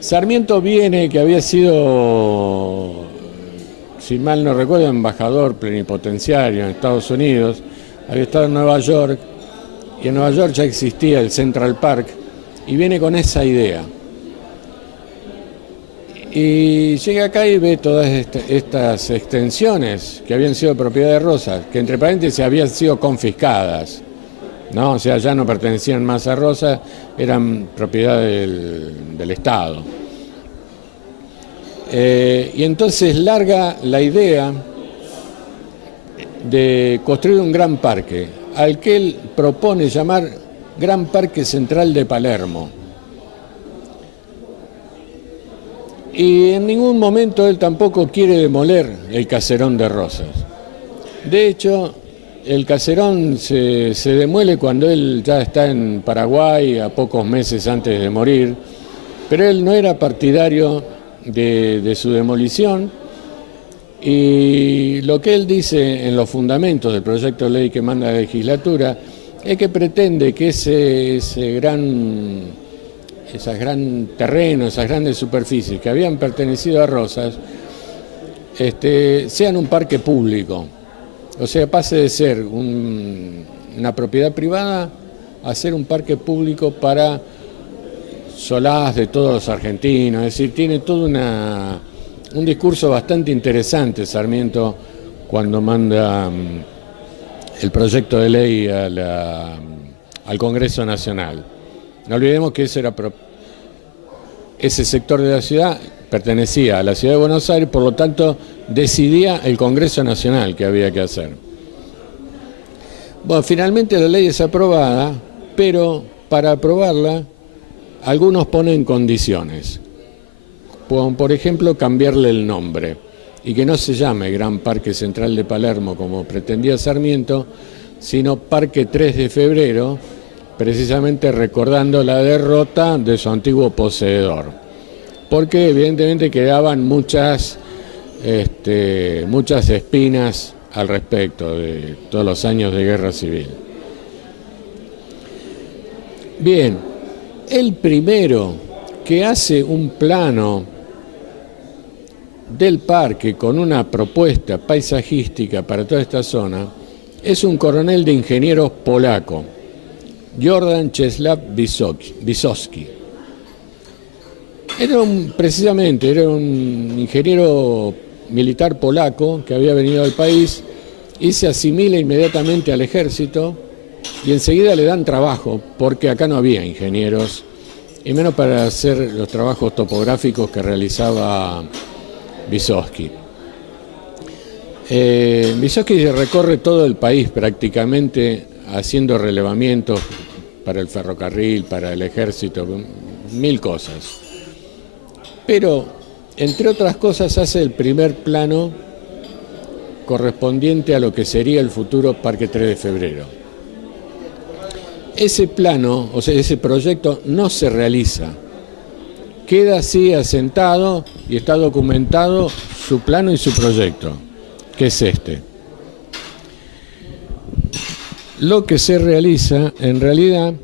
Sarmiento viene, que había sido, si mal no recuerdo, embajador plenipotenciario en Estados Unidos, había estado en Nueva York, y en Nueva York ya existía el Central Park, y viene con esa idea. Y llega acá y ve todas estas extensiones que habían sido propiedad de Rosas, que entre paréntesis habían sido confiscadas, ¿no? O sea, ya no pertenecían más a Rosas, eran propiedad del Estado. Y entonces larga la idea de construir un gran parque, al que él propone llamar Gran Parque Central de Palermo. Y en ningún momento él tampoco quiere demoler el caserón de Rosas. De hecho, el caserón se demuele cuando él ya está en Paraguay, a pocos meses antes de morir, pero él no era partidario de su demolición, y lo que él dice en los fundamentos del proyecto de ley que manda la legislatura es que pretende que ese gran terrenos, esas grandes superficies que habían pertenecido a Rosas, sean un parque público. O sea, pase de ser una propiedad privada a ser un parque público para Solás de todos los argentinos. Es decir, tiene todo un discurso bastante interesante Sarmiento cuando manda el proyecto de ley al Congreso Nacional. No olvidemos que ese sector de la ciudad pertenecía a la ciudad de Buenos Aires, por lo tanto decidía el Congreso Nacional qué había que hacer. Bueno, finalmente la ley es aprobada, pero para aprobarla algunos ponen condiciones. Por ejemplo, cambiarle el nombre y que no se llame Gran Parque Central de Palermo como pretendía Sarmiento, sino Parque 3 de Febrero, precisamente recordando la derrota de su antiguo poseedor, porque evidentemente quedaban muchas espinas al respecto de todos los años de guerra civil. Bien, el primero que hace un plano del parque con una propuesta paisajística para toda esta zona es un coronel de ingenieros polaco, Jordan Czesław Wysocki. Era un ingeniero militar polaco que había venido al país y se asimila inmediatamente al ejército y enseguida le dan trabajo, porque acá no había ingenieros, y menos para hacer los trabajos topográficos que realizaba Wysocki. Wysocki recorre todo el país prácticamente haciendo relevamientos para el ferrocarril, para el ejército, mil cosas. Pero, entre otras cosas, hace el primer plano correspondiente a lo que sería el futuro Parque 3 de Febrero. Ese plano, o sea, ese proyecto no se realiza. Queda así asentado y está documentado su plano y su proyecto, que es este. Lo que se realiza, en realidad,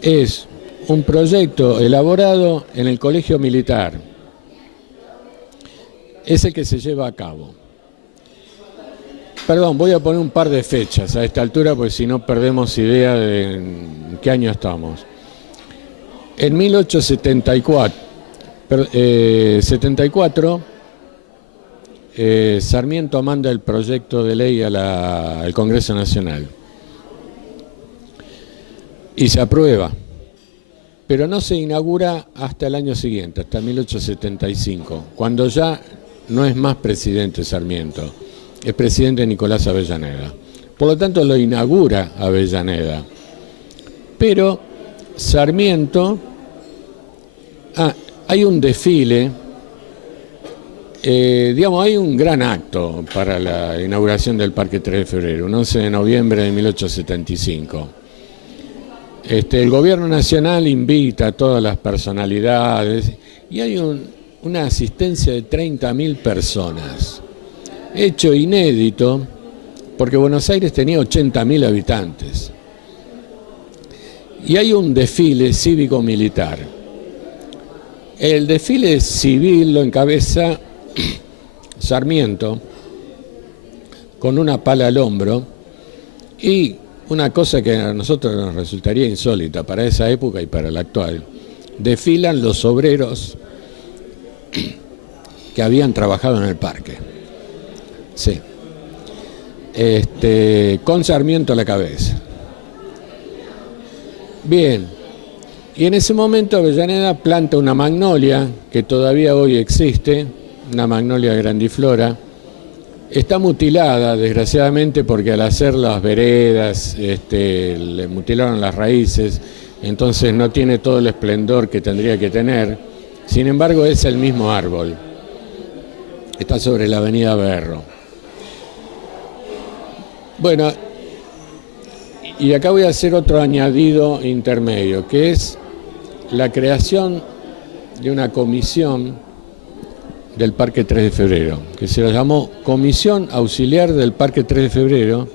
es un proyecto elaborado en el Colegio Militar. Es el que se lleva a cabo. Perdón, voy a poner un par de fechas a esta altura, porque si no perdemos idea de en qué año estamos. En 1874, Sarmiento manda el proyecto de ley al Congreso Nacional. Y se aprueba, pero no se inaugura hasta el año siguiente, hasta 1875, cuando ya no es más presidente Sarmiento, es presidente Nicolás Avellaneda. Por lo tanto, lo inaugura Avellaneda. Pero Sarmiento, hay un desfile, hay un gran acto para la inauguración del Parque 3 de Febrero, un 11 de noviembre de 1875. El gobierno nacional invita a todas las personalidades y hay una asistencia de 30.000 personas. Hecho inédito, porque Buenos Aires tenía 80.000 habitantes. Y hay un desfile cívico-militar. El desfile civil lo encabeza Sarmiento con una pala al hombro y una cosa que a nosotros nos resultaría insólita para esa época y para la actual. Desfilan los obreros que habían trabajado en el parque. Sí. Con Sarmiento a la cabeza. Bien. Y en ese momento Avellaneda planta una magnolia que todavía hoy existe, una magnolia grandiflora. Está mutilada, desgraciadamente, porque al hacer las veredas le mutilaron las raíces, entonces no tiene todo el esplendor que tendría que tener. Sin embargo, es el mismo árbol. Está sobre la avenida Berro. Bueno, y acá voy a hacer otro añadido intermedio, que es la creación de una comisión del Parque 3 de Febrero, que se la llamó Comisión Auxiliar del Parque 3 de Febrero,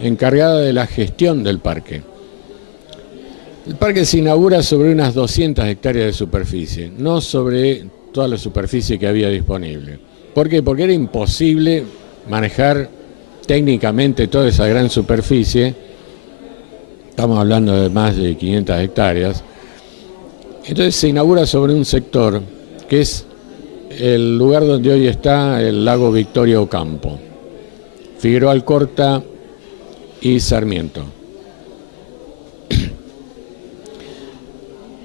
encargada de la gestión del parque. El parque se inaugura sobre unas 200 hectáreas de superficie, no sobre toda la superficie que había disponible. ¿Por qué? Porque era imposible manejar técnicamente toda esa gran superficie. Estamos hablando de más de 500 hectáreas. Entonces se inaugura sobre un sector que es el lugar donde hoy está el lago Victoria Ocampo, Figueroa Alcorta y Sarmiento.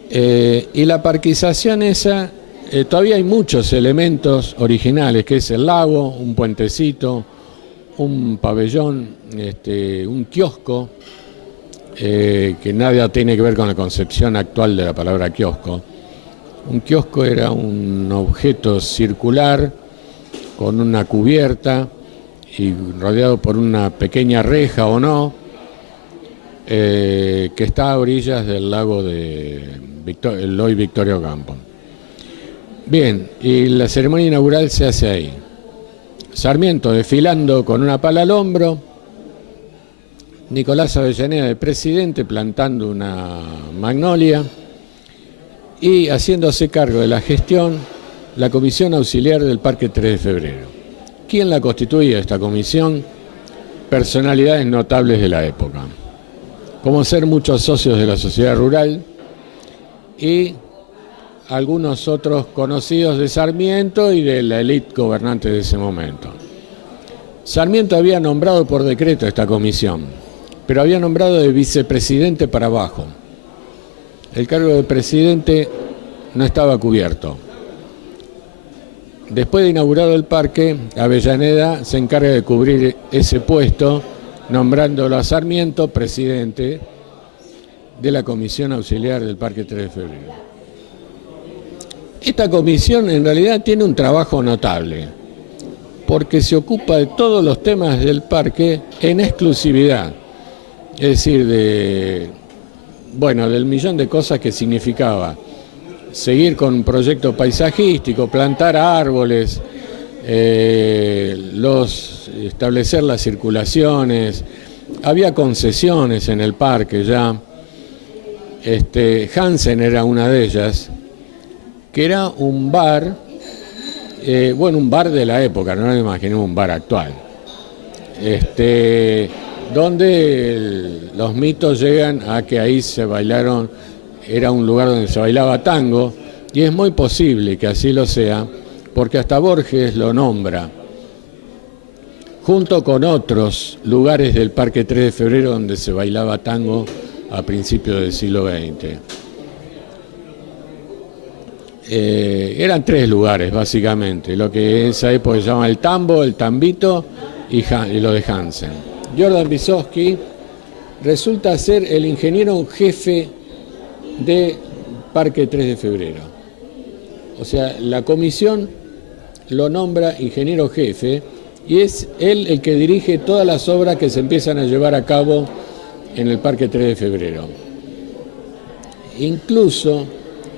Y la parquización esa, todavía hay muchos elementos originales, que es el lago, un puentecito, un pabellón, un kiosco, que nada tiene que ver con la concepción actual de la palabra kiosco. Un kiosco era un objeto circular con una cubierta y rodeado por una pequeña reja o no, que está a orillas del lago de el hoy Victoria Ocampo. Bien, y la ceremonia inaugural se hace ahí. Sarmiento desfilando con una pala al hombro, Nicolás Avellaneda de presidente plantando una magnolia y haciéndose cargo de la gestión la Comisión Auxiliar del Parque 3 de Febrero. ¿Quién la constituía esta comisión? Personalidades notables de la época, como ser muchos socios de la sociedad rural y algunos otros conocidos de Sarmiento y de la élite gobernante de ese momento. Sarmiento había nombrado por decreto esta comisión, pero había nombrado de vicepresidente para abajo. El cargo de presidente no estaba cubierto. Después de inaugurado el parque, Avellaneda se encarga de cubrir ese puesto, nombrándolo a Sarmiento presidente de la Comisión Auxiliar del Parque 3 de Febrero. Esta comisión en realidad tiene un trabajo notable, porque se ocupa de todos los temas del parque en exclusividad. Es decir, del millón de cosas que significaba seguir con un proyecto paisajístico, plantar árboles, establecer las circulaciones, había concesiones en el parque ya. Hansen era una de ellas, que era un bar, un bar de la época, no me imagino un bar actual, donde los mitos llegan a que ahí se bailaron, era un lugar donde se bailaba tango, y es muy posible que así lo sea, porque hasta Borges lo nombra, junto con otros lugares del Parque 3 de Febrero donde se bailaba tango a principios del siglo XX. Eran 3 lugares, básicamente, lo que en esa época se llama el tambo, el tambito y lo de Hansen. Jordan Wysoski resulta ser el ingeniero jefe de Parque 3 de Febrero. O sea, la comisión lo nombra ingeniero jefe y es él el que dirige todas las obras que se empiezan a llevar a cabo en el Parque 3 de Febrero. Incluso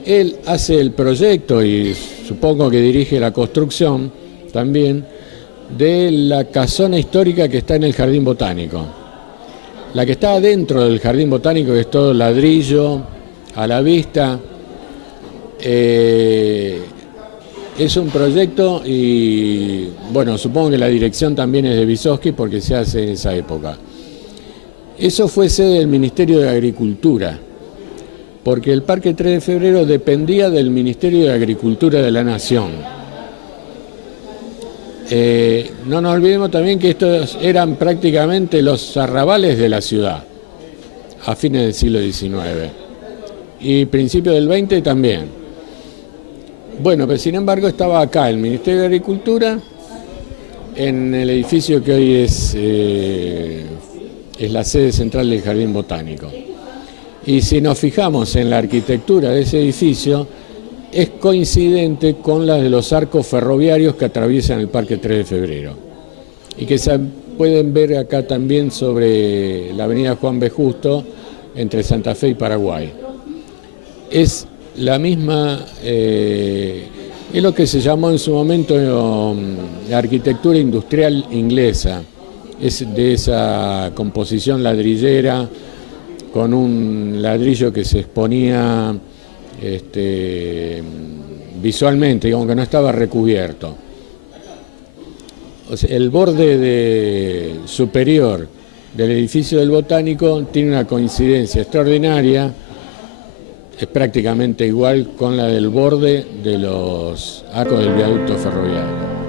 él hace el proyecto y supongo que dirige la construcción también de la casona histórica que está en el Jardín Botánico. La que está dentro del Jardín Botánico, que es todo ladrillo, a la vista, Es un proyecto y, bueno, supongo que la dirección también es de Vysotsky porque se hace en esa época. Eso fue sede del Ministerio de Agricultura, porque el Parque 3 de Febrero dependía del Ministerio de Agricultura de la Nación. No nos olvidemos también que estos eran prácticamente los arrabales de la ciudad, a fines del siglo XIX, y principios del XX también. Bueno, pero sin embargo estaba acá el Ministerio de Agricultura, en el edificio que hoy es la sede central del Jardín Botánico. Y si nos fijamos en la arquitectura de ese edificio, es coincidente con la de los arcos ferroviarios que atraviesan el Parque 3 de Febrero. Y que se pueden ver acá también sobre la avenida Juan B. Justo, entre Santa Fe y Paraguay. Es la misma, es lo que se llamó en su momento la arquitectura industrial inglesa, es de esa composición ladrillera con un ladrillo que se exponía visualmente, digamos que no estaba recubierto. O sea, el borde superior del edificio del Botánico tiene una coincidencia extraordinaria, es prácticamente igual con la del borde de los arcos del viaducto ferroviario.